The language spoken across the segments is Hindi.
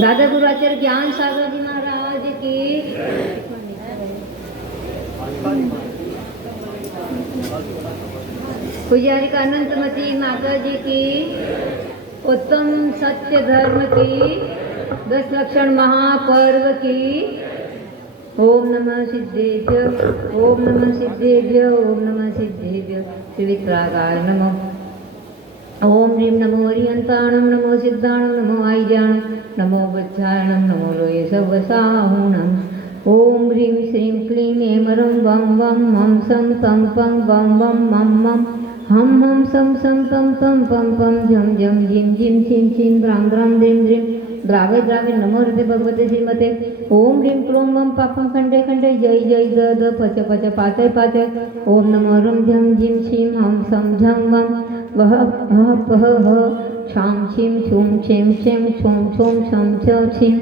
दादा गुरुआचार्य ज्ञान सागर जी महाराज की, पुजारी अनंतमती माता जी की, उत्तम सत्य धर्म की, 10 लक्षण महापर्व की। ओम नमः सिद्धेभ्य, ओम नमः सिद्धेभ्य, ओम नमः सिद्धेभ्य। त्रिवित्रागाय नमः। ओम ह्रीं नमो हरियन्ताणं, नमो सिद्धाणं, नमो आयजाणं, नमो वत्सायणं, नमो लोये सवसाहुणम्। ओम ह्रीं श्रीं क्लीं ऐमरं वं वं मं सं तं पं वं वं मं मं हं हं सं सं पं पं पं पं झं झं झिं झिं छिं छिं द्रां द्रां द्रीं द्रीं द्रावे द्रावे नमो हृदय भगवते श्रीमते। ओम ह्रीं क्लों वं पापं खण्डे खण्डे जय जय द द पच पच पातय पातय। ओम नमो रुं झं झिं छिं हं सं झं वं वह ह पह ह छां छिं छुं छें छें छुं छुं छं छ छिं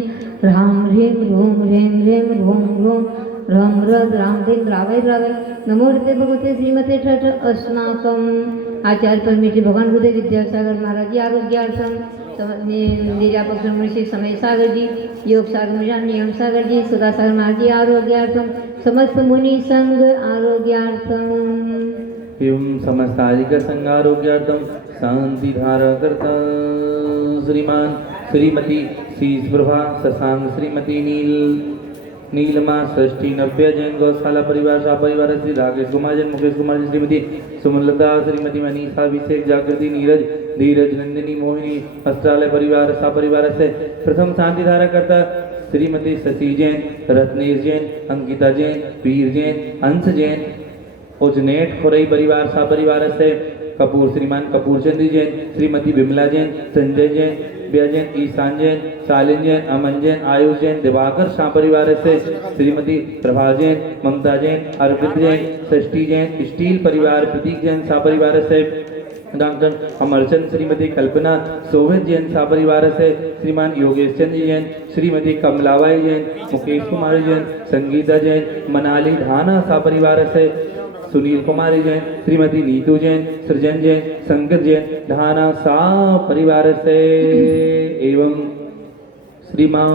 ह्रां ह्रीं ह्रूं ह्रें ह्रें ह्रूं ह्रूं ह्रं ह्र द्रां द्रीं द्रावय द्रावय नमो हृदय भगवते श्रीमते ठठ अस्माकं आचार्य परमेश्वर भगवान गुरुदेव विद्यासागर महाराज जी आरोग्यार्थम, निरापक ऋषि समय सागर जी, योग सागर मिजान नियम सागर जी, सुधा सागर महाराज जी आरोग्यार्थम, समस्त मुनि संघ आरोग्यार्थम। एवं समस्ताधिक संगारोग्यार्थम शांति धारा करता श्रीमान श्रीमती शीशप्रभा शशांक श्रीमती नीलमा षष्ठी नव्य जैन गौशाला परिवार शाह परिवार श्री राकेश कुमार जैन मुकेश कुमार जैन श्रीमती सुमलता श्रीमती मनीषा अभिषेक जागृति नीरज धीरज नंदिनी मोहिनी अस्त्रालय परिवार शाह परिवार से प्रथम शांति धारा करता श्रीमती शशि जैन, रत्नेश जैन, अंकिता जैन, वीर जैन, अंश जैन, उजनेट खोरई परिवार सा परिवार से कपूर श्रीमान कपूर चंद्र जैन, श्रीमती विमला जैन, संजय जैन, व्या जैन, ईशान जैन, शालिन जैन, अमन जैन, आयुष जैन, दिवाकर शाह परिवार से श्रीमती प्रभा जैन, ममता जैन, अर्पित जैन, षष्ठी जैन, स्टील परिवार प्रतीक जैन शाह परिवार से डॉक्टर अमरचंद, श्रीमती कल्पना सोभित जैन शाह परिवार से श्रीमान योगेश चंद्र जैन, श्रीमती कमलाबाई जैन, मुकेश कुमार जैन, संगीता जैन, मनाली धाना शाह परिवार से सुनील कुमारी जैन, श्रीमती नीतू जैन, सृजन जैन, संगत जैन ढाना सा परिवार से एवं श्रीमान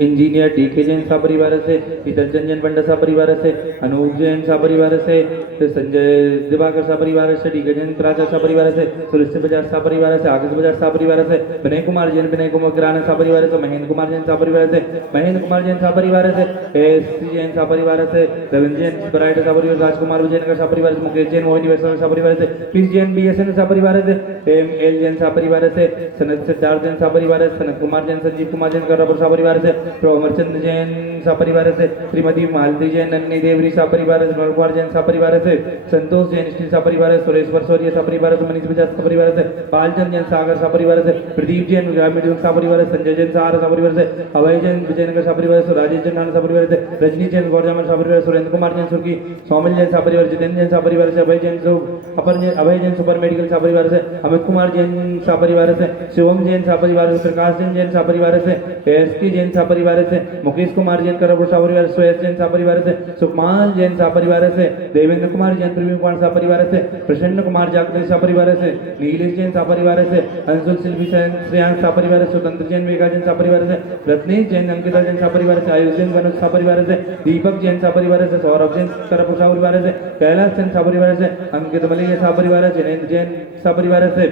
इंजीनियर डीके जैन सा परिवार से, हितलचंद जैन पंडा सा परिवार से, अनूप जैन सा परिवार से, संजय दिवाकर सा परिवार से, डीके जैन प्राचा सा परिवार से, सुरेश बजाज सा परिवार से, आकाश बजाज सा परिवार से, विनय कुमार जैन विनय कुमार किराना सा परिवार से, महेंद्र कुमार जैन सा परिवार से, महेंद्र कुमार जैन सा परिवार से, एस जैन सा परिवार से, रविंद्र जैन ब्राइट सा परिवार, राजकुमार विजयन का सा परिवार से, मुकेश जैन मोहिनी वैष्णव सा परिवार से, पीस जैन बीएसएन सा परिवार से, एम एल जैन सा परिवार से, सनत सिद्धार्थ जैन सा परिवार से, सनत कुमार जैन, संजीव कुमार जैन का सा परिवार से, अमरचंद जैन सा परिवार से, श्रीमती मालती जैन, नन्नी देवरी सा परिवार से, कुमार जैन सा परिवार से, संतोष जैन स्टील सा परिवार से, सुरेश परसौरिया सा परिवार से, मनीष बजाज सा परिवार से, बालचंद जैन सागर सा परिवार से, प्रदीप जैन ग्रामीण सा परिवार से, संजय जैन सारा सा परिवार से, अभय जैन विजयनगर सा परिवार से, राजेश जैन सा परिवार से, रजनी जैन गौरजामन सा परिवार से, सुरेंद्र कुमार जैन सुर्की, सौमिल जैन सा परिवार, जितेंद्र जैन सा परिवार से, अभय जैन सुपर मेडिकल सा परिवार से, अमित कुमार जैन सा परिवार से, शिवम जैन सा परिवार से, प्रकाश जैन सा परिवार से, एसके जैन सा परिवार से, मुकेश कुमार जैन करपुर सा परिवार, सुयस जैन सा परिवार से, सुकमाल जैन सा परिवार से, देवेंद्र कुमार जैन प्रवीण कुमार सा परिवार से, प्रसन्न कुमार जागृति सा परिवार से, नीलेश जैन सा परिवार से, अंशुल शिल्पी श्रेयांश सा परिवार से, स्वतंत्र जैन मेघा जैन सा परिवार से, रत्नेश जैन अंकिता जैन सा परिवार से, आयुष जैन गणेश सा परिवार से, दीपक जैन सा परिवार से, सौरभ जैन करपुर सा परिवार से, कैलाश जैन सा परिवार से, अंकित मलिक सा परिवार से, जैन जैन सा परिवार से,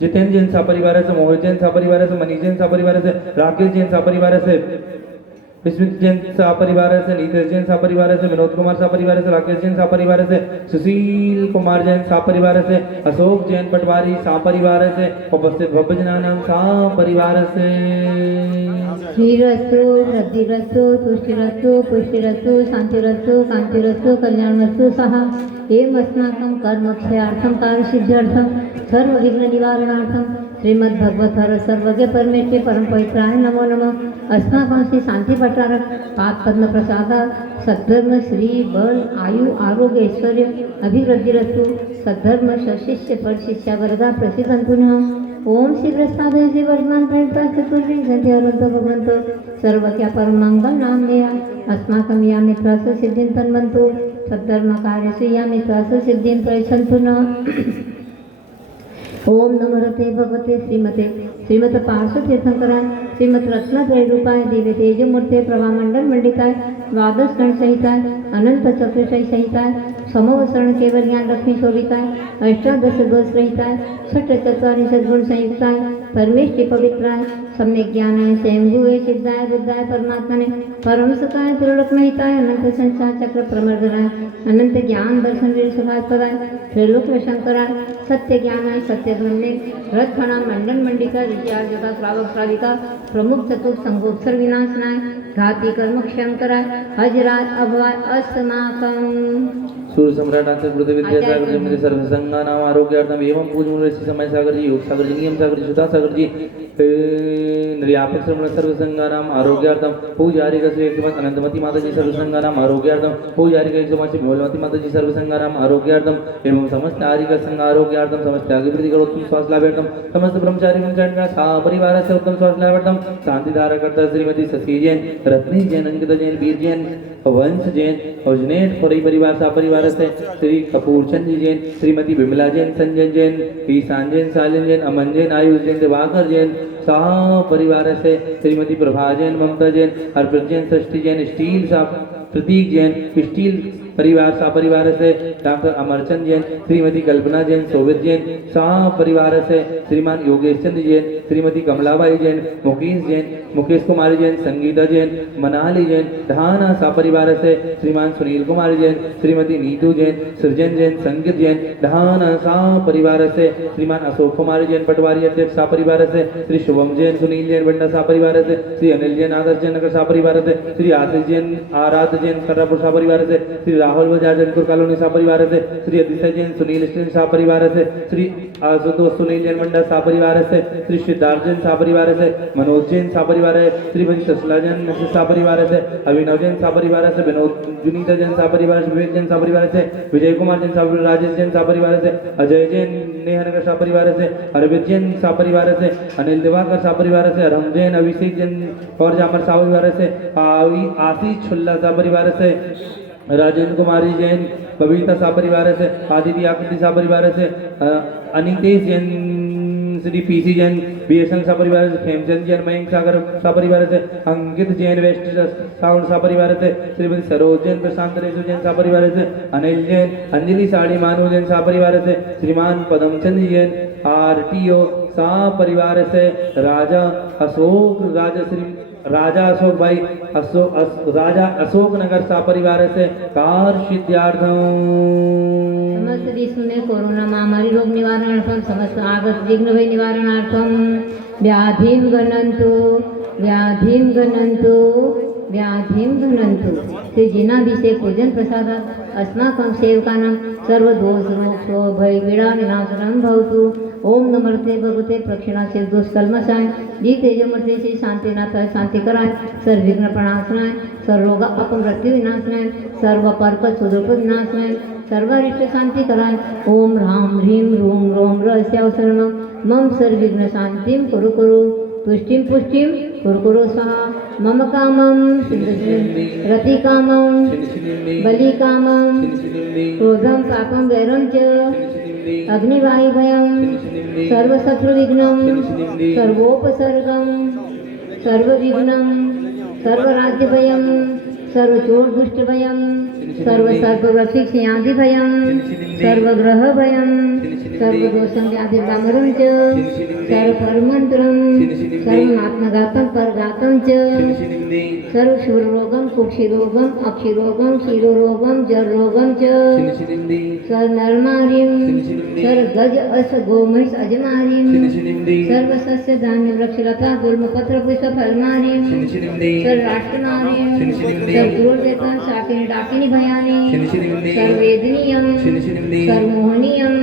जितेंद्र जैन सा परिवार से, मोहित जैन सा परिवार से, मनीष जैन सा परिवार से, राकेश जैन सा परिवार से, विस्मित जैन सा परिवार से, नीतेश जैन सा परिवार से, विनोद कुमार सा परिवार से, राकेश जैन सा परिवार से, सुशील कुमार जैन सा परिवार से, अशोक जैन पटवारी सा परिवार से, उपस्थित भव्य जनानाम सा परिवार से श्रीरस्तु वृद्धिरस्तु तुष्टिरस्तु पुष्टिरस्तु शांतिरस्तु कांतिरस्तु कल्याणस्तु सहा एवं अस्माकं कर्मक्षयार्थं कार्यसिद्ध्यर्थं सर्वविघ्न निवारणार्थं श्रीमद्भगवत सर्वज्ञ परमेश्वर परम पवित्राय नमो नमः। अस्माकं श्री शांति पटारक पाद पद्म प्रसाद सद्धर्म श्री बल आयु आरोग्य ऐश्वर्य अभिवृद्धिरस्तु सद्धर्म शिष्य पर शिष्या वरदा प्रसिद्धं पुनः ओम शीघ्रस्तादय श्री वर्तमान प्रणता चतुर्विंश संध्यावंत भगवंत सर्वज्ञ परम मंगल नाम देया अस्माकं या मित्रास सिद्धिं तन्वन्तु सद्धर्म कार्यस्य या मित्रास सिद्धिं प्रयच्छन्तु न। ओम नमो भगवते श्रीमते श्रीमत पार्श्व तीर्थंकराय श्रीमत रत्नत्रय रूपाय दिव्य तेजमूर्ते प्रभामंडल मंडिताय द्वादश गण सहिताय अनंत चतुर्षय सहिताय समवसरण केवल ज्ञान लक्ष्मी शोभिताय अष्टादश दोष रहिताय षट चत्वारि सद्गुण संयुक्ताय परमेष्टि पवित्राय सम्यक ज्ञानाय स्वयंभुवे सिद्धाय बुद्धाय परमात्मने परम सुखाय त्रिलोकमहिताय अनंत संसार चक्र प्रमर्दनाय अनंत ज्ञान दर्शन वीर सुखाय पदाय त्रिलोक शंकराय सत्य ज्ञानाय सत्य ब्रह्मे रथफणा मंडन मंडिका ऋषियार्जुका श्रावक श्राविका प्रमुख चतुर्थ संगोत्सर विनाशनाय घाती कर्म क्षंकराय हजरात अभवाय अस्माकम सूर्य सम्राट आचार्य गुरुदेव विद्यासागर जी मध्ये सर्व संगानाम आरोग्यार्थम एवं पूजन श्री समय सागर जी योग सागर जी नियम सागर जी सुधा सागर जी निर्यापक श्रमण सर्व संगानाम आरोग्यार्थम पूजारी का श्री अनंतमती माता जी सर्व संगानाम आरोग्यार्थम पूजारी का समाज भोलमती माता जी सर्व संगानाम आरोग्यार्थम एवं समस्त आर्य का संग आरोग्यार्थम समस्त अभिवृद्धि करो उत्तम स्वास्थ्य लाभार्थम समस्त ब्रह्मचारी ब्रह्मचारी सा परिवार से उत्तम स्वास्थ्य लाभार्थम शांति धारा करता श्रीमती शशि जैन रत्नी जैन अंकिता जैन वीर जैन वंश जैन अजनेट परिवार सा परिवार से श्री कपूर चंद जैन श्रीमती विमला जैन संजय जैन ईशान जैन सालिन जैन अमन जैन आयुष जैन दिवाकर जैन सह परिवार से श्रीमती प्रभा जैन ममता जैन अर्पित जैन सृष्टि जैन स्टील सा प्रतीक जैन स्टील परिवार सा परिवार से डॉक्टर अमरचंद जैन श्रीमती कल्पना जैन सोवित जैन सह परिवार से श्रीमान योगेश चंद जैन श्रीमती कमलाबाई जैन मुकेश कुमारी जैन संगीता जैन मनाली जैन ढाना सा परिवार से श्रीमान सुनील कुमार जैन श्रीमती नीतू जैन सृजन जैन संगीत जैन ढाना सा परिवार से श्रीमान अशोक कुमार जैन पटवारी अध्यक्ष सा परिवार से श्री शुभम जैन सुनील जैन बंडा सा परिवार से श्री अनिल जैन आदर्श जैन नगर सा परिवार से श्री आशीष जैन आराध जैन खर्रापुर सा परिवार से श्री राहुल बजाज जैनपुर कॉलोनी सा परिवार से श्री अतिशय जैन सुनील स्टील सा परिवार से श्री आशुतोष सुनील जैन मंडल सा परिवार से श्री सिद्धार्थ जैन सा परिवार से मनोज जैन सा परिवार है श्रीमती तसला जैन सा परिवार से अभिनव जैन सा परिवार से विनोद जुनीता जैन सा परिवार से विवेक जैन सा परिवार से विजय कुमार जैन सा राजेश जैन सा परिवार से अजय जैन नेहनगर सा परिवार से अरविंद जैन सा परिवार से अनिल दिवाकर सा परिवार से राम जैन अभिषेक जैन और जामर सा परिवार से आशीष छुल्ला सा परिवार से राजेंद्र कुमारी जैन बबीता सा परिवार से आदित्य आकृति सा परिवार से अनितेश जैन श्री पीसी जैन बीएसएन सा परिवार से खेमचंद जैन मयंक सागर सा परिवार से अंकित जैन वेस्ट साउंड सा परिवार से श्रीमती सरोज जैन प्रशांत रेसु जैन सा परिवार से अनिल जैन अंजलि साड़ी मानव जैन सा परिवार से श्रीमान पदमचंद जैन आरटीओ सा परिवार से राजा अशोक भाई राजा अशोक नगर सा परिवार से कार सिद्धार्थम समस्त विश्व में कोरोना महामारी रोग निवारणार्थम समस्त आगत विघ्न भय निवारणार्थम व्याधिं गणन्तु ते जिनाभिषेक पूजन प्रसादात अस्माकं सेवकानां सर्व दोष रोग शोक भय पीडा विनाशनं भवतु ओम नमस्ते भगवते प्रक्षिणाचे दोष कल्मषाय जी तेजमूर्ते श्री शांतिनाथाय शांति कराय सर्व विघ्न प्रणाशनाय सर्व रोग अपमृत्यु विनाशनाय सर्व पर्क सुदुर्प विनाशनाय सर्वारिष्ट शांति कराय ओम ह्रां ह्रीं रूं रों रहस्यावसरणं मम सर्व विघ्न शांतिं कुरु तुष्टिं पुष्टिं कुरु स्वाहा मम कामं रतिकामं बलिकामं क्रोधं पापं वैरं च अग्निवायुभयं सर्वशत्रुविघ्नं सर्वोपसर्गं सर्वविघ्नं सर्वराज्यभयं सर्वचोरदुष्टभयं सर्वसर्पवृक्षियादिभयं सर्वग्रहभयं सर्वदोषं व्याधिर्वामरं च सर्वपरमन्त्रं सर्वमात्मघातं परघातं च सर्वशूररोगं कुक्षिरोगं अक्षिरोगं क्षीरोरोगं जलरोगं च सर्वनरमारिं सर्वगज अस गोमहिष अजमारिं सर्वसस्य धान्य वृक्षलता गुल्मपत्र पुष्पफलमारिं सर्वराष्ट्रनारिं सर्वगुरुदेवतां शाकिनी डाकिनी भयानि सर्ववेदनीयं सर्वमोहनीयं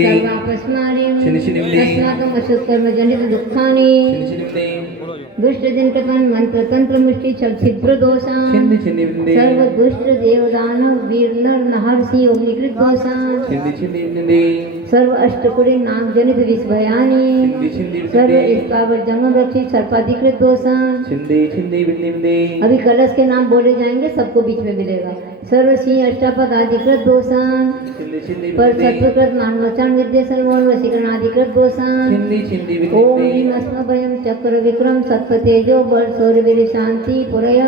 सर्वापस्मारिं अस्माकम् अशुत्कर्मजनित दुःखानि दुष्ट दिनकटन मंत्र तंत्र मुष्टि छिद्र दोषान सर्व दुष्ट देवदानव वीर नर महर्षि अग्निकृत दोषान सर्व अष्टकुड़ी नाग जनित विषभयानि सर्व स्थावर जन्म रक्षित सर्पाधिकृत दोषान। अभी कलश के नाम बोले जाएंगे, सबको बीच में मिलेगा। सर्व सिंह अष्टापदाधिकृत दोषान छिंदी छिंदी पर विद्ये सत्वकृत मानवचान विद्ये सर्वोन वशीकरणाधिकृत दोषान छिंदी छिंदी ओम विद्ये ह्रीं अस्मभयं चक्र विक्रम सत्व तेजो बल शौर्य शांति पुरय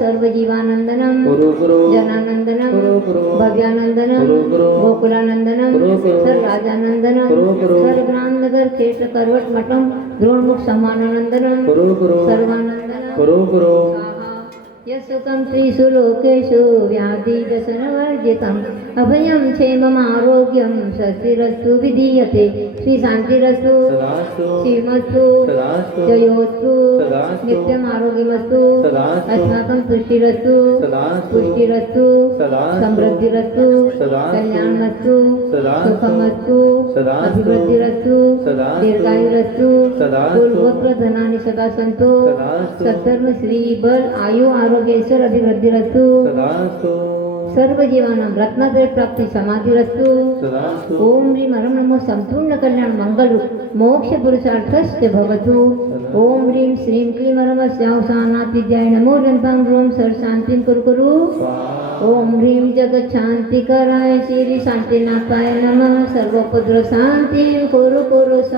सर्व जीवानंदनम गुरु गुरु जनानंदनम गुरु गुरु भव्यानंदनम गुरु गुरु गोकुलानंदनम गुरु गुरु सर राजानंदनम गुरु गुरु सर ग्रामनगर खेत करवट मठम द्रोणमुख समानानंदनम गुरु गुरु सर्वानंदनम गुरु गुरु यस्सुखं त्रिषु लोकेषु व्याधिव्यसनवर्जितम् अभयं क्षेममारोग्यं स्वस्तिरस्तु विधीयते श्रीशान्तिरस्तु सदास्तु श्रीमस्तु सदास्तु जयोस्तु सदास्तु नित्यम् आरोग्यमस्तु सदास्तु अस्माकं तुष्टिरस्तु सदास्तु पुष्टिरस्तु सदास्तु समृद्धिरस्तु सदास्तु कल्याणमस्तु सदास्तु सुखमस्तु सदास्तु अभिवृद्धिरस्तु सदास्तु दीर्घायुरस्तु सदास्तु पूर्वप्रधनानि सदा सन्तु सदास्तु सद्धर्म श्री बल आयु आरोग्येश्वर अभिवृद्धिरस्तु सदास्तु सर्व जीवानां रत्नत्रय प्राप्ति समाधिरस्तु सदास्तु ओम ह्रीं हरं नमो संपूर्ण कल्याण मंगल मोक्ष पुरुषार्थस्य भवतु ओम ह्रीं श्रीं क्लीं हरमस्यावसानातिद्याय नमो रन्तां ह्रूं सर शान्तिं कुरु ओम ह्रीं जगत् शान्तिकराय श्री शान्तिनाथाय नमः सर्वोपद्रव शान्तिं कुरु स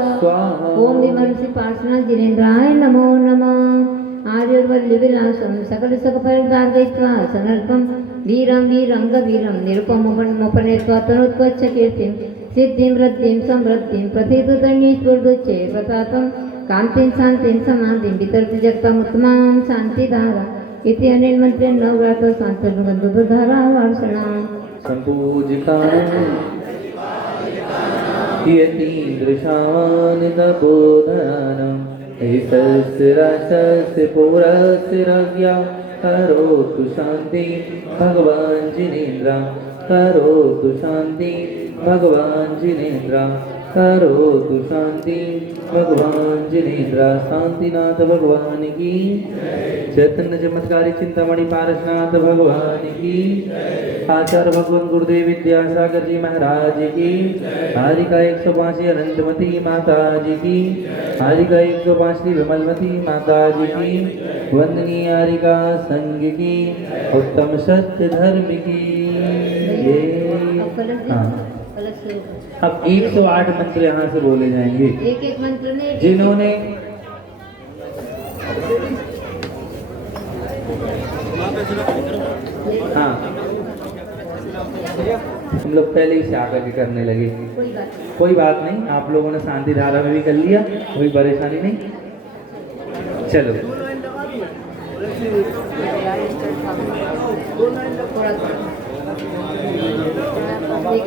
ओम ह्रीं महर्षि पार्श्वनाथ जिनेन्द्राय नमो नमः आर्यवल्लविलासं सकल सकफलदार्गयित्वा सनर्पं वीरं वीरङ्गवीरं निरुपमोपनेत्वा तनोत्कच्छ कीर्तिं सिद्धिं वृद्धिं समृद्धिं प्रथितु तन्नीश्वरदुच्चे प्रतापं कान्तिं शान्तिं समाधिं वितरति जगतामुत्तमां शान्तिधारा इति अनेन मन्त्रेण नवरात्र शान्तगन्धधारा वार्षणाम् सम्पूजिकान् यतीन्द्रशानितबोधनम् एतस्य राष्ट्रस्य पौरस्य राज्ञा करोतु शान्ति भगवान् जिनेन्द्र करोतु शान्ति भगवान् जिनेन्द्र करोतु शान्ति भगवान् जिनेन्द्र शांतिनाथ भगवान की चैतन्य चमत्कारी चिंतामणि पारसनाथ भगवान की आचार्य भगवान गुरुदेव विद्यासागर जी महाराज की हारिका 105 अनंतमती माता जी की हारिका 105 विमलमती माता जी की वंदनीय हारिका संघ की उत्तम सत्य धर्म की हाँ अब 108 मंत्र यहाँ से बोले जाएंगे एक एक मंत्र में जिन्होंने हाँ हम लोग पहले ही से आकर के करने लगे कोई बात नहीं आप लोगों ने शांति धारा में भी कर लिया कोई परेशानी नहीं चलो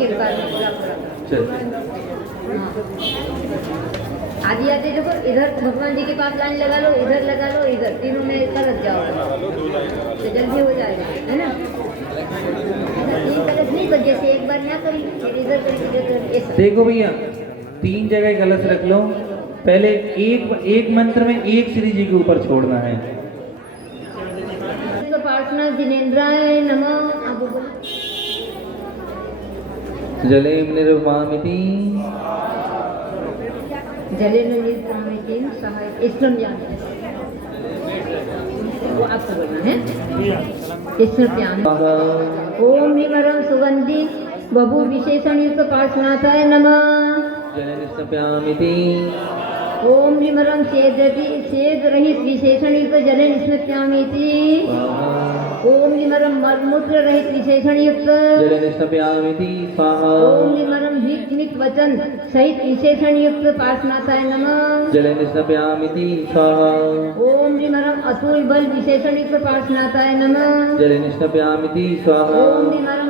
एक बार चलो आधी आधी देखो इधर भगवान जी के पास लाइन लगा लो इधर तीनों में कलश जाओ तो जल्दी हो जाएगा है ना तीन कलश नहीं बस जैसे एक बार यहाँ करी फिर इधर करी देखो भैया 3 जगह कलश रख लो पहले एक मंत्र में एक श्री जी के ऊपर छोड़ना है पार्श्वनाथ जिनेन्द्राय नमः जले निर्वामिति जले निर्वामिति सहाय ईश्वर ज्ञान वो आपको बोलना है ईश्वर ज्ञान ओम निमरम सुगंधि बभु विशेषण युक्त पार्श्वनाथाय नमः जले निष्णप्यामिति ओम निमरम छेद रहित विशेषण युक्त जले निष्णप्यामिति ओम निमरम मलमूत्र रहित विशेषण युक्त जले निष्णप्यामिति स्वाहा ओम निमरम हित वचन सहित विशेषण युक्त पार्श्वनाथाय नमः जले निष्णप्यामिति स्वाहा ओम निमरम अतुल बल विशेषण युक्त पार्श्वनाथाय नमः जले निष्णप्यामिति स्वाहा ओम निमरम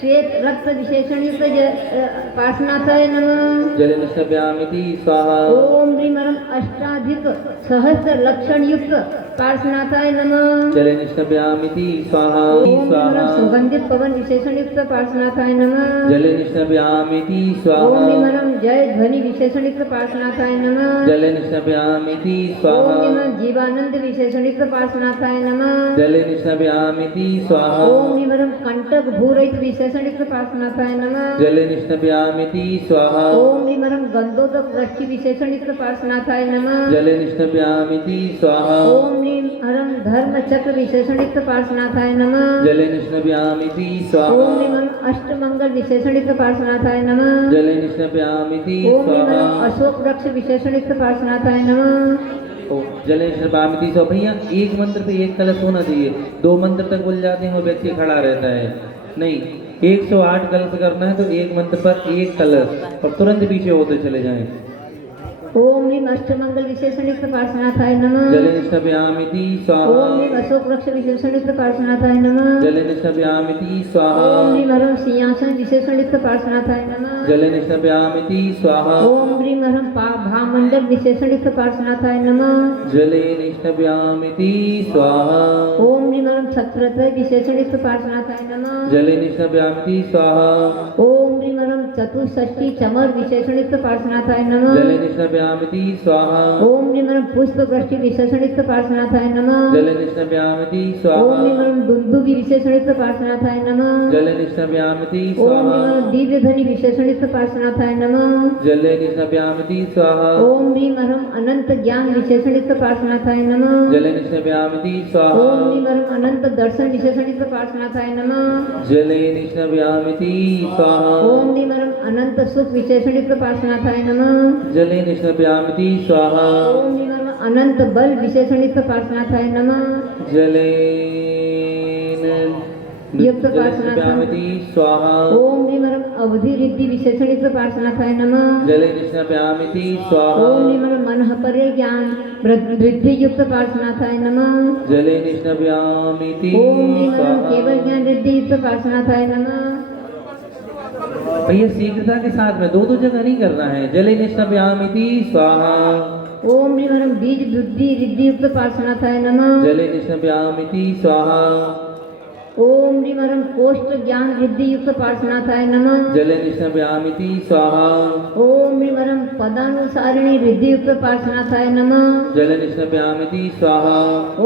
श्वेत रक्त विशेषण युक्त पार्श्वनाथाय नमः जले निष्णप्यामिति स्वाहा ओम निमरम अष्टाधिक सहस्र लक्षण युक्त पार्श्वनाथाय नमः जले निष्णप्यामिति स्वाहा ओम निमरम स्वाहा सुगंधित पवन विशेषण युक्त पार्श्वनाथाय नमः जले निष्णप्यामिति ओम स्वाहा निमरम जय ध्वनि विशेषण युक्त पार्श्वनाथाय नमः जले निष्णप्यामिति ओम स्वाहा निमरम जीवानंद विशेषण युक्त पार्श्वनाथाय नमः जले निष्णप्यामिति स्वाहा ओम निमरम कंटक भूरहित विशेषण युक्त पार्श्वनाथाय नमः जले निष्णप्यामिति स्वाहा ओम निमरम गंधोदक वृष्टि विशेषण युक्त पार्श्वनाथाय नमः जले निष्णपयामिति स्वाहा ओम ह्रीं हरं धर्म चक्र विशेषणयुक्त पार्श्वनाथाय नमः। जले निष्णपयामिति ओम स्वाहा ह्रीं हरं अष्टमंगल विशेषणयुक्त पार्श्वनाथाय नमः। जले निष्णपयामिति ओम ह्रीं हरं स्वाहा अशोक वृक्ष विशेषणयुक्त पार्श्वनाथाय नमः। जले निष्णपयामिति स्वाहा। भैया एक मंत्र पे एक कलश होना चाहिए, 2 मंत्र तक बोल जाते हैं वो व्यक्ति खड़ा रहता है। नहीं, 108 कलश करना है तो एक मंत्र पर एक कलश और तुरंत पीछे होते चले जाएं। ओम ह्रीं अष्टमंगल विशेषणयुक्त पार्श्वनाथाय नमः। जले निष्णपयामिति स्वाहा ओम ह्रीं अशोक वृक्ष विशेषणयुक्त पार्श्वनाथाय नमः। जले निष्णपयामिति स्वाहा ओम ह्रीं हरं सिंहासन विशेषणयुक्त पार्श्वनाथाय नमः। जले निष्णपयामिति स्वाहा ओम ह्रीं हरं भामंडल विशेषणयुक्त पार्श्वनाथाय नमः। जले निष्णपयामिति स्वाहा ओम ह्रीं हरं छत्रत्रय विशेषणयुक्त पार्श्वनाथाय नमः। जले निष्णपयामिति स्वाहा ओम ह्रीं हरं चतुष्षष्टि चमर विशेषणयुक्त पार्श्वनाथाय नमः। जले निष्णपयामिति स्वाहा ओम ह्रीं हरं पुष्प वृष्टि विशेषणयुक्त पार्श्वनाथाय नमः। जले निष्णपयामिति ओम स्वाहा ह्रीं हरं दुंदुभि विशेषणयुक्त पार्श्वनाथाय नमः। जले निष्णपयामिति ओम स्वाहा ह्रीं हरं दिव्य ध्वनि विशेषणयुक्त पार्श्वनाथाय नमः। जले निष्णपयामिति स्वाहा ओम ह्रीं हरं अनंत ज्ञान विशेषणयुक्त पार्श्वनाथाय नमः। जले निष्णपयामिति ओम स्वाहा ह्रीं हरं अनंत दर्शन विशेषणयुक्त पार्श्वनाथाय नमः। जले निष्णपयामिति स्वाहा ओम ह्रीं हरं अनंत सुख विशेषणयुक्त पार्श्वनाथाय नमः। जले निष्णपयामिति स्वाहा ओम ह्रीं हरं अनंत बल विशेषणयुक्त पार्श्वनाथाय नमः। जले युक्त पार्श्वनाथ निष्णपयामिति स्वाहा ओम ह्रीं हरं अवधि रिद्धि विशेषणयुक्त पार्श्वनाथाय नमः। जले निष्णपयामिति स्वाहा ओम ह्रीं हरं मनः परे ज्ञान वृद्धि युक्त पार्श्वनाथाय नमः। जले निष्णपयामिति ओम ह्रीं हरं स्वाहा। केवल ज्ञान रिद्धि युक्त पार्श्वनाथाय नमः। भैया शीघ्रता के साथ में 2 जगह नहीं करना है। जले निष्णपयामिति स्वाहा ओम ह्रीं हरं बीज बुद्धि रिद्धि युक्त पार्श्वनाथाय नमः। जले निष्णपयामिति स्वाहा ओम ह्रीं हरं कोष्ठ ज्ञान रिद्धि युक्त पार्श्वनाथाय नमः। जले निष्णपयामिति स्वाहा ओम ह्रीं हरं पदानुसारिणी रिद्धि युक्त पार्श्वनाथाय नमः। जले निष्णपयामिति स्वाहा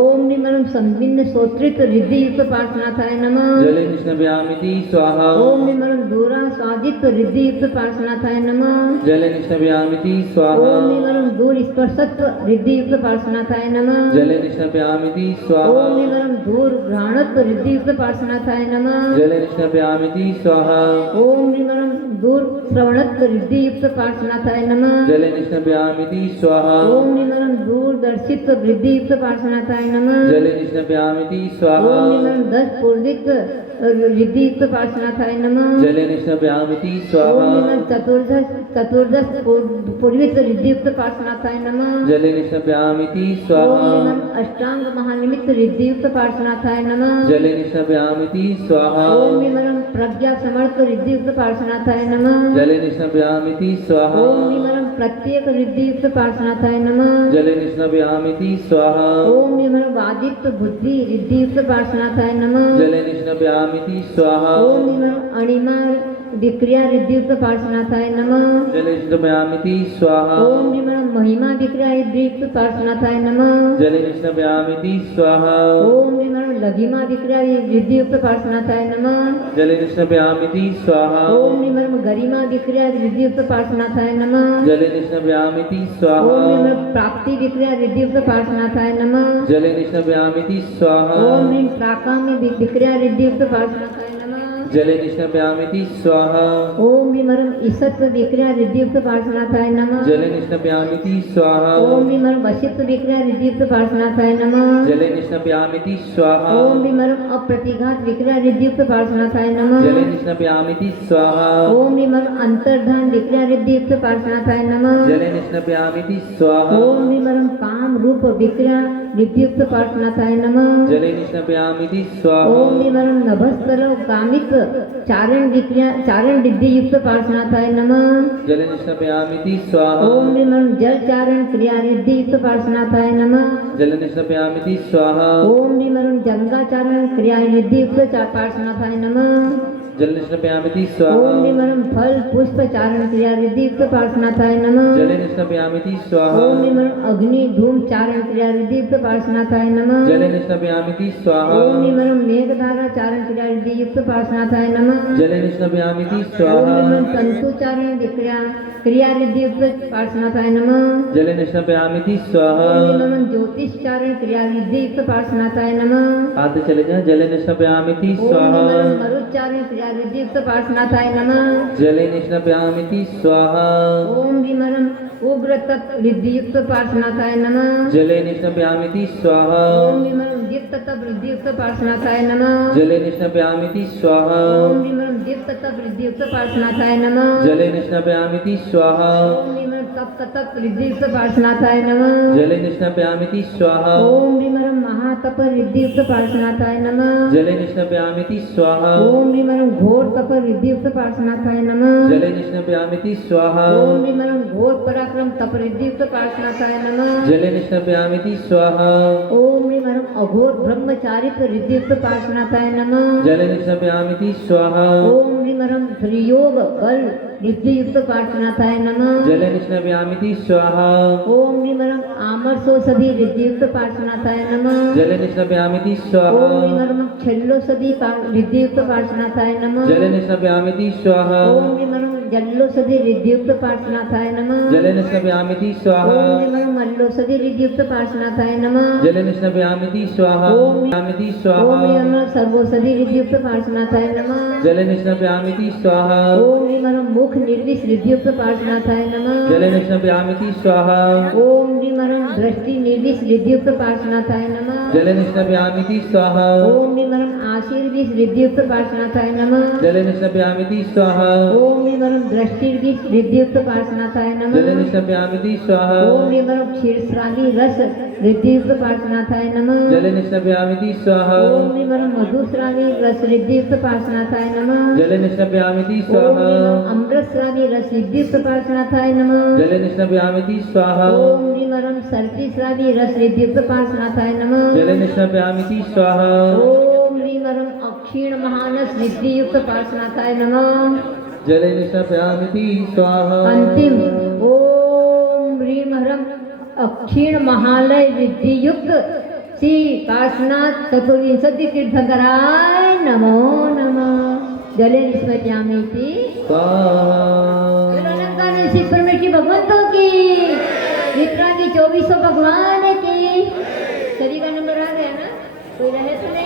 ओम ह्रीं हरं संविन्न सोत्रित रिद्धि युक्त पार्श्वनाथाय नमः। जले निष्णपयामिति स्वाहा ओम ह्रीं हरं दूरा स्वादित रिद्धि युक्त पार्श्वनाथाय नमः। जले निष्णपयामिति स्वाहा ओम ह्रीं हरं दूर स्पर्शत्व रिद्धि युक्त पार्श्वनाथाय नमः। जले निष्णपयामिति ओम स्वाहा ह्रीं हरं दूर घ्राणत्व रिद्धि युक्त पार्श्वनाथाय नमः। जले निष्णपयामिति स्वाहा ओम ह्रीं हरं दूर श्रवणत्व रिद्धि युक्त पार्श्वनाथाय नमः। जले निष्णपयामिति स्वाहा ओम ह्रीं हरं दूरदर्शित्व वृद्धि युक्त पार्श्वनाथाय नमः। जले निष्णपयामिति ओम स्वाहा ह्रीं हरं 10 पूर्विक रिद्धि युक्त पार्श्वनाथाय नमः। जले निष्णपयामिति ओम स्वाहा ह्रीं हरं चतुर्दश पूर्विक रिद्धि युक्त पार्श्वनाथाय नमः। जले निष्णपयामिति ओम स्वाहा ह्रीं हरं अष्टांग महानिमित्त रिद्धि युक्त पार्श्वनाथाय नमः। जले निष्णपयामिति स्वाहा ओम ह्रीं हरं प्रज्ञा समर्थ रिद्धि युक्त पार्श्वनाथाय नमः। जले निष्णपयामिति स्वाहा ओम ह्रीं हरं प्रत्येक रिद्धि युक्त पार्श्वनाथाय नमः। जले निष्णपयामिति स्वाहा ओम ह्रीं हरं वादित्व बुद्धि रिद्धि युक्त पार्श्वनाथाय नमः। जले निष्णपयामिति स्वाहा ओम ह्रीं हरं अणिमा विक्रिया रिद्धि युक्त पार्श्वनाथाय नमः। जले निष्णपयामिति स्वाहा ओम ह्रीं हरं महिमा विक्रिया रिद्धि युक्त पार्श्वनाथाय नमः। जले निष्णपयामिति स्वाहा ओम ह्रीं हरं लघिमा विक्रिया रिद्धि युक्त पार्श्वनाथाय नमः। जले निष्णपयामिति स्वाहा ओम ह्रीं हरं गरिमा विक्रिया रिद्धि युक्त पार्श्वनाथाय नमः। जले निष्णपयामिति ओम स्वाहा ह्रीं हरं प्राप्ति विक्रिया रिद्धि युक्त पार्श्वनाथाय नमः। जले निष्णपयामिति स्वाहा ओम ह्रीं प्राकाम्य विक्रिया रिद्धि युक्त पार्श्वनाथाय नमः। जले निष्णपयामिति स्वाहा ओम ह्रीं हरं ईसत्व विक्रिया रिद्धि युक्त पार्श्वनाथाय नमः। जले निष्णपयामिति स्वाहा ओम ह्रीं हरं वशित्व विक्रिया रिद्धि युक्त पार्श्वनाथाय नमः। जले निष्णपयामिति स्वाहा ओम ह्रीं हरं अप्रतिघात विक्रिया रिद्धि युक्त पार्श्वनाथाय नमः। जले निष्णपयामिति स्वाहा ओम ह्रीं हरं अंतर्धान विक्रिया रिद्धि युक्त पार्श्वनाथाय नमः। जले निष्णपयामिति स्वाहा ओम ह्रीं हरं काम रूप विक्रिया रिद्धि युक्त पार्श्वनाथाय नमः। जले निष्णपयामिति स्वाहा ओम ह्रीं हरं नभस्तर कामित चारण रिद्धि युक्त पार्श्वनाथाय नमः। जले निष्णपयामिति स्वाहा ओम ह्रीं हरं जल चारण क्रिया रिद्धि युक्त पार्श्वनाथाय नमः। जले निष्णपयामिति स्वाहा ओम ह्रीं हरं गंगाचारण क्रिया रिद्धि युक्त पार्श्वनाथाय नमः। जले निष्णपयामिति ओम स्वाहा ह्रीं हरं फल पुष्प चारण क्रिया रिद्धि युक्त पार्श्वनाथाय नमः। जले निष्णपयामिति स्वाहा ओम ह्रीं हरं अग्नि धूम चारण क्रिया रिद्धि युक्त पार्श्वनाथाय नमः। जले निष्णपयामिति स्वाहा ओम निमरम मेघधारा चारण क्रिया रिद्धि युक्त पार्श्वनाथाय नमः। जले निष्णपयामिति ओम स्वाहा निमरम तंतुचारण क्रिया रिद्धि युक्त पार्श्वनाथाय नमः। जले निष्णपयामिति स्वाहा ओम निमरम ज्योतिषचारण क्रिया रिद्धि युक्त पार्श्वनाथाय नमः। आते चले जाएं। जले निष्णपयामिति ओम स्वाहा निमरम मरुच्चारण क्रिया रिद्धि युक्त पार्श्वनाथाय नमः। जले निष्णपयामिति स्वाहा ओम विमरम उग्र तप रिद्धि युक्त पार्श्वनाथाय नमः। जले निष्णपयामिति स्वाहा ओम विमरम दीप्त तप रिद्धि युक्त पार्श्वनाथाय नमः। जले निष्णपयामिति स्वाहा ओम विमरम दीप्त तप रिद्धि युक्त पार्श्वनाथाय नमः। जले निष्णपयामिति स्वाहा ओम विमरम तप रिद्धि युक्त पार्श्वनाथाय नमः। जले निष्णपयामिति स्वाहा ओम विमरम महातप रिद्धि युक्त पार्श्वनाथाय नमः। जले निष्णपयामिति स्वाहा ओम विमरम घोर तप रिद्धि युक्त पार्श्वनाथाय नमः। जले निष्णपयामिति स्वाहा ओम विमरम घोर पराक्रम तप रिद्धि युक्त पार्श्वनाथाय नमः। जले निष्णपयामिति स्वाहा ओम विमरम अघोर ब्रह्मचारित्र रिद्धि युक्त पार्श्वनाथाय नमः। जले निष्णपयामिति स्वाहा ओम विमरम त्रियोग बल रिद्धि युक्त पार्श्वनाथाय नमः। जले निष्णपयामिति स्वाहा ओम विमरम आमरसोषधि रिद्धि युक्त पार्श्वनाथाय नमः। जले निष्णपयामिति ओम स्वाहा विमरम छल्लोषधि रिद्धि युक्त पार्श्वनाथाय नमः। जले निष्णपयामिति स्वाहा ओम विमरम जल्लोषधि रिद्धि युक्त पार्श्वनाथाय नमः। जले निष्णपयामिति स्वाहा ओम विमरम मल्लोषधि रिद्धि युक्त पार्श्वनाथाय नमः। जले निष्णपयामिति स्वाहा यामिति ओम स्वाहा विमरम सर्वोषधि रिद्धि युक्त पार्श्वनाथाय नमः। जले निष्णपयामिति स्वाहा ओम विमरम मुख निर्विष रिद्धि युक्त पार्श्वनाथाय नमः। जले निष्णपयामिति स्वाहा ओम विमरम दृष्टि निर्विष रिद्धि युक्त पार्श्वनाथाय नमः। जले निष्णपयामिति स्वाहा ओम विमरम आशीर्विष रिद्धि युक्त पार्श्वनाथाय नमः। जले निष्णपयामिति स्वाहा ओम विमरम दृष्टिर्विष रिद्धि युक्त पार्श्वनाथाय जले नमः। निष्णपयामिति स्वाहा ओम विमरम क्षीरस्रावी रस रिद्धि युक्त पार्श्वनाथाय नमः। जले निष्णपयामिति स्वाहा ओम विमरम मधुस्रावी रस रिद्धि युक्त पार्श्वनाथाय नमः। जले निष्णपयामिति ओम स्वाहा विमरम अमृतस्रावी रस रिद्धि युक्त पार्श्वनाथाय नमः। जले निष्णपयामिति स्वाहा ओम विमरम सर्पिस्रावी रस रिद्धि युक्त पार्श्वनाथाय नमः। जले निष्णपयामिति स्वाहा ओम विमरम अक्षीण महानस रिद्धि युक्त पार्श्वनाथाय नमः। जले निष्णपयामिति स्वाहा अंतिम ओम ह्रीम ह्रम अक्षीण महालय रिद्धि युक्त श्री पार्श्वनाथ चतुर्विंशति तीर्थंकराय नमो नमः। जले निष्पत्यामीति स्वाहा अलंकार श्री परमेश्वरी भगवंतों की विक्रा की 2400 भगवान की। सभी का नंबर आ गया ना, कोई रहे तो नहीं।